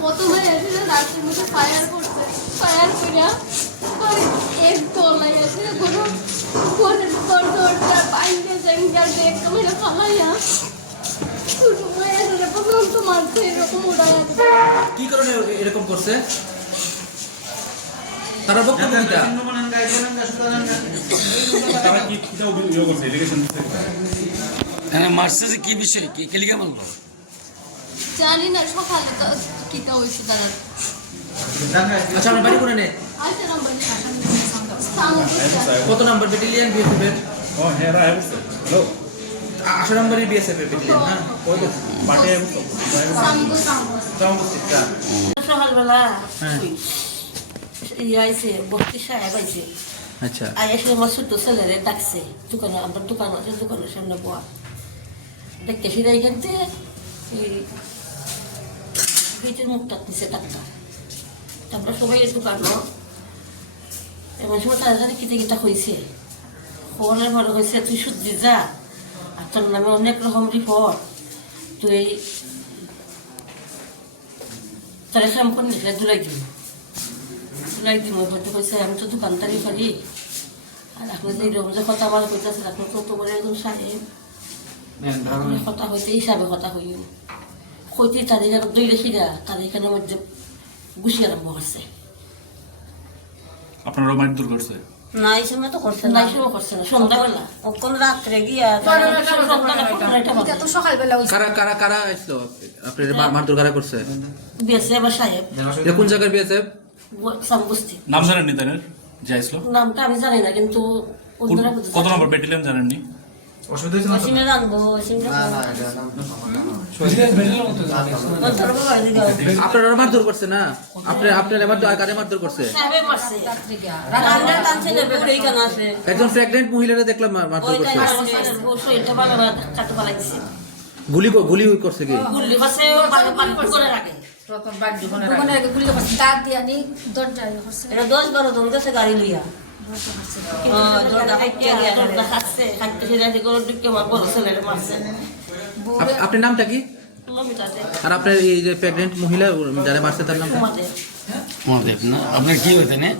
প্রথমে এসে রাত্রির মধ্যে ফায়ার করছে, ফায়ার করিয়া এক দোলাই এসে কোনো ঘরের দরজা বাইরে জঙ্গল দেখতে মেরে ফালাইয়া শুরু হয়ে এসে পর্যন্ত মারছে এরকম উড়াইয়া। কি কারণে এরকম করছে তারা বক্তব্য দিতা? মারছে যে কি বিষয় কি কেলিকা বললো জানি না, সকালে তো কিটা হয়েছে তারা। আচ্ছা আমার বাড়ি কোনে? কত নম্বর ব্যাটালিয়ন বিএসএফ এর? 18 নম্বরের বিএসএফ এর ব্যাটালিয়ন না? ওই তো পাটে সকালবেলা আইসে বক্তি সাহেব আইসে। আচ্ছা আইসে আমার ছোট ছেলেরে ডাকছে দোকানে, আমার দোকান আছে, দোকানের সামনে বয়া দেখতে ফিরে এখান থেকে ভিটের মুখটা নিচে ডাক্তার। তারপরে সবাই দোকানও এমন সময় তারা জানে কিতে কিটা হয়েছে। খবরের ভালো হয়েছে তুই সূর্যি যা, আর তোর নামে অনেক রকম রিপোর্ট, তুই তারা শ্যাম করে নিলে দুলাই দিবি। দুলাই দিব বলতে কইছে আমি তো দোকানদারি করি, আর আপনি যে এরকম যে কথা আমার কইতেছে আপনি কত বড় একজন সাহেব, আপনি কথা হইতে হিসাবে কথা হইল হইতে তাদের আর দুই রেখিরা তাদের এখানের মধ্যে গুছি আরম্ভ করছে। আপনারা মারধর করছে? না এই সময় তো করছে না, এই সময় করছে না, সন্ধ্যাবেলা কোন রাত্রে গিয়া সকালবেলা। কারা কারা কারা আসলো আপনার মারধর কারা করছে? বিএসএফ বা সাহেব। কোন জায়গার বিএসএফ? সামবস্তি। নাম জানেননি তাদের যে আসলো? নামটা আমি জানি না, কিন্তু কত নম্বর ব্যাটালিয়ন জানেননি? অসীমে জানবো, অসীমে আপনারা মারধর করছে না? আপনার এবার কারে মারধর করছে? একজন প্রেগন্যান্ট মহিলারা দেখলাম মারধর করছে। গুলি গুলি করছে কি? গাড়ি লইয়া আপনার নামটা কি? আর আপনার এই যে প্রেগন্যান্ট মহিলা যারা মারছে তার নামটা? মহাদেব না? আপনার কি হইতে না?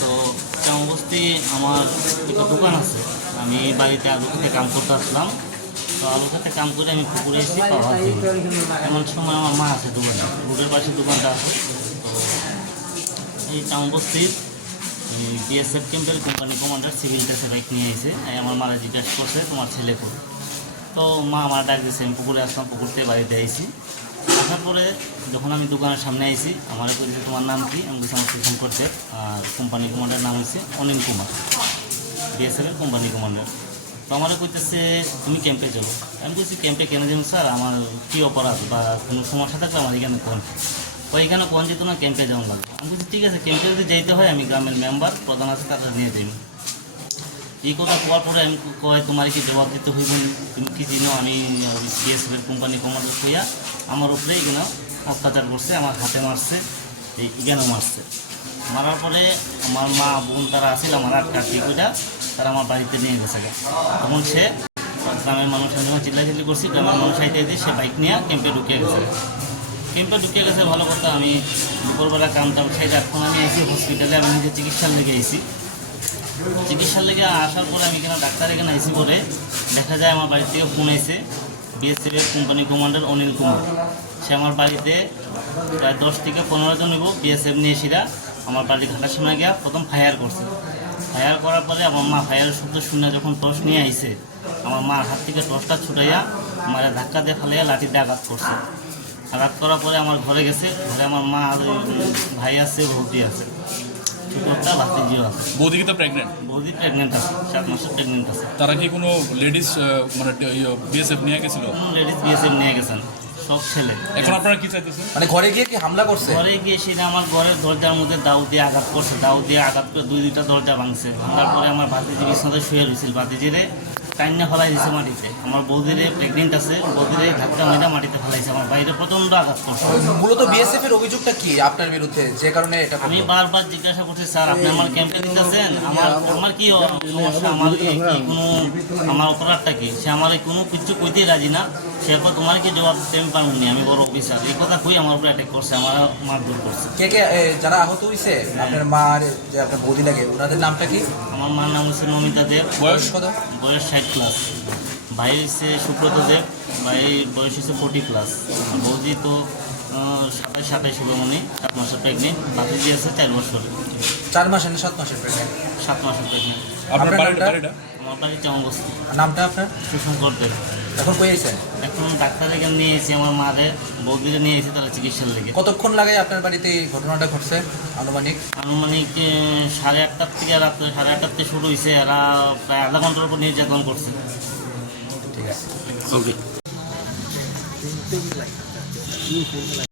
তো চামবস্তি আমার একটা দোকান আছে, আমি বাড়িতে আলু খেতে কাম করতে আসলাম। তো আলু খেতে কাম করে আমি পুকুরে এসেছি পাওয়া দিই। এমন সময় আমার মা আছে দোকানে, রোডের পাশে দোকানটা আছে। তো এই চামবস্তির বিএসএফ ক্যাম্পের কোম্পানি কমান্ডার সিভিল ড্রেসে বাইক নিয়ে এসে আমার মারা জিজ্ঞাসা করছে তোমার ছেলে করে। তো মা আমার ডাক দিয়েছে, আমি পুকুরে আসলাম, পুকুর থেকে বাড়িতে আইসি। আসার পরে যখন আমি দোকানের সামনে আইসি আমার বলছে তোমার নাম কি? আমি বলছি আমার সিস্টেম করছে। আর কোম্পানি কমান্ডার নাম হচ্ছে অনিল কুমার, বিএসএফের কোম্পানি কমান্ডার। তো আমার কইতেছে তুমি ক্যাম্পে চলো। আমি বলছি ক্যাম্পে কেন যাবো স্যার, আমার কী অপরাধ বা কোনো সমস্যা থাকলে আমার এখানে কোন ওইখানে কোন যেত না, ক্যাম্পে যাওয়া লাগবে। আমি বলছি ঠিক আছে, ক্যাম্পে যদি যেতে হয় আমি গ্রামের মেম্বার প্রধান আছে তারা নিয়ে যাই। এই কথা কোয়ার পরে আমি কয় তোমার কি জবাব দিতে হইব, তুমি কি চিনো আমি বিএসএফের কোম্পানি কমান্ডার হইয়া আমার উপরে এখানে অত্যাচার করছে, আমার হাতে মারছে, এখানে মারছে। মারার পরে আমার মা বোন তারা আসছিল আমার আটকাটি কইটা তারা আমার বাড়িতে নিয়ে গেছে। তখন সে গ্রামের মানুষের জন্য চিল্লাচিল্লি করছি, গ্রামের মানুষ আইতে দিয়ে সে বাইক নিয়ে ক্যাম্পে ঢুকিয়ে গেছে। ক্যাম্পে ঢুকিয়ে গেছে ভালো কথা, আমি দুপুরবেলা কামটাম সেই এখন আমি এসি হসপিটালে, আমি নিজে চিকিৎসার লেগে এসি। চিকিৎসার লেগে আসার পরে আমি এখানে ডাক্তার এখানে এসি করে দেখা যায় আমার বাড়ি থেকে ফোন এসে বিএসএফের কোম্পানি কমান্ডার অনিল কুমার, সে আমার বাড়িতে প্রায় 10 থেকে 15 জন নেব বিএসএফ নিয়ে এসিরা আমার বাড়ি ঘাটার সময় গিয়া প্রথম ফায়ার করছে। ফায়ার করার পরে আমার মা ফায়ারের শব্দ শুনে যখন টর্চ নিয়ে আইছে, আমার মার হাত থেকে টর্চটা ছুটাইয়া মারা ধাক্কা দিয়ে ফালাইয়া লাঠি দিয়ে আঘাত করছে। আঘাত করার পরে আমার ঘরে গেছে, ঘরে আমার মা আর ভাই আছে, বৌদি আছে, ছোটো একটা ভাতিজিও আছে। বৌদি কি তো প্রেগনেন্ট? বৌদি প্রেগনেন্ট আছে, 7 মাসের প্রেগনেন্ট আছে। তারা কি কোনো লেডিস মানে বিএসএফ নিয়ে গেছিল? লেডিস বিএসএফ নিয়ে গেছেন, সব ছেলে। এখন আপনারা কি চাইতেছেন? মানে ঘরে গিয়ে কি হামলা করছে? ঘরে গিয়ে সেটা আমার ঘরের দরজার মধ্যে দাউ দিয়ে আঘাত করছে, দাউ দিয়ে আঘাত করে দুইটা দরজা ভাঙছে। ভাঙার পরে আমার ভাতিজি বিছনাতে শুয়ে রয়েছিল, ভাতিজিরে টাইনে ফেলাই দিয়েছে মাটিতে। আমার বৌদিরে প্রেগনেন্ট আছে, বৌদিরে ধাক্কা মেয়েটা মাটিতে ফেলাইছে। আমার বাইরে প্রচণ্ড আঘাত করছে। মূলত বিএসএফ এর অভিযোগটা কি আপনার বিরুদ্ধে, যে কারণে এটা আমি বারবার জিজ্ঞাসা করছি, স্যার আপনি আমার ক্যাম্পে দিতেছেন, আমার কি সমস্যা, আমার কি কোনো আমার অপরাধটা কি? সে আমার কোনো কিছু কইতেই রাজি না। সে তোমার কি জবাব দিতে আমি পারবো না, আমি বড় অফিসার, এই কথা কই আমার উপরে অ্যাটাক করছে, আমার মারধর করছে। কে কে যারা আহত হয়েছে আপনার মা আর যে আপনার বৌদি লাগে, ওনাদের নামটা কি? আমার মার নাম হচ্ছে নমিতা দেব, বয়স কত? বয়স 60+। ভাই হচ্ছে সুব্রত দেব, ভাই বয়স হচ্ছে 40+। বৌদি তো 27 শুভমণি, 7 মাসের প্রেগনেন্ট। ভাতিজি আছে 4 বছর, 4 মাস না 7 মাসের প্রেগনেন্ট? 7 মাসের প্রেগনেন্ট। আপনার আপনার বাড়িটা? নামটা? আমার বাড়ি চামবস্তি। নামটা আপনার? সুশঙ্কর দেব। এখন কই আছেন? এখন ডাক্তার এখানে নিয়ে এসেছি, আমার মারে বৌদিরে নিয়ে এসেছি তারা চিকিৎসার লেগে। কতক্ষণ লাগে আপনার বাড়িতে এই ঘটনাটা ঘটছে আনুমানিক? আনুমানিক 8:30 থেকে, রাত্রে 8:30 থেকে শুরু হয়েছে। এরা প্রায় আধা ঘন্টার উপর নির্যাতন করছে। ঠিক আছে। ওকে।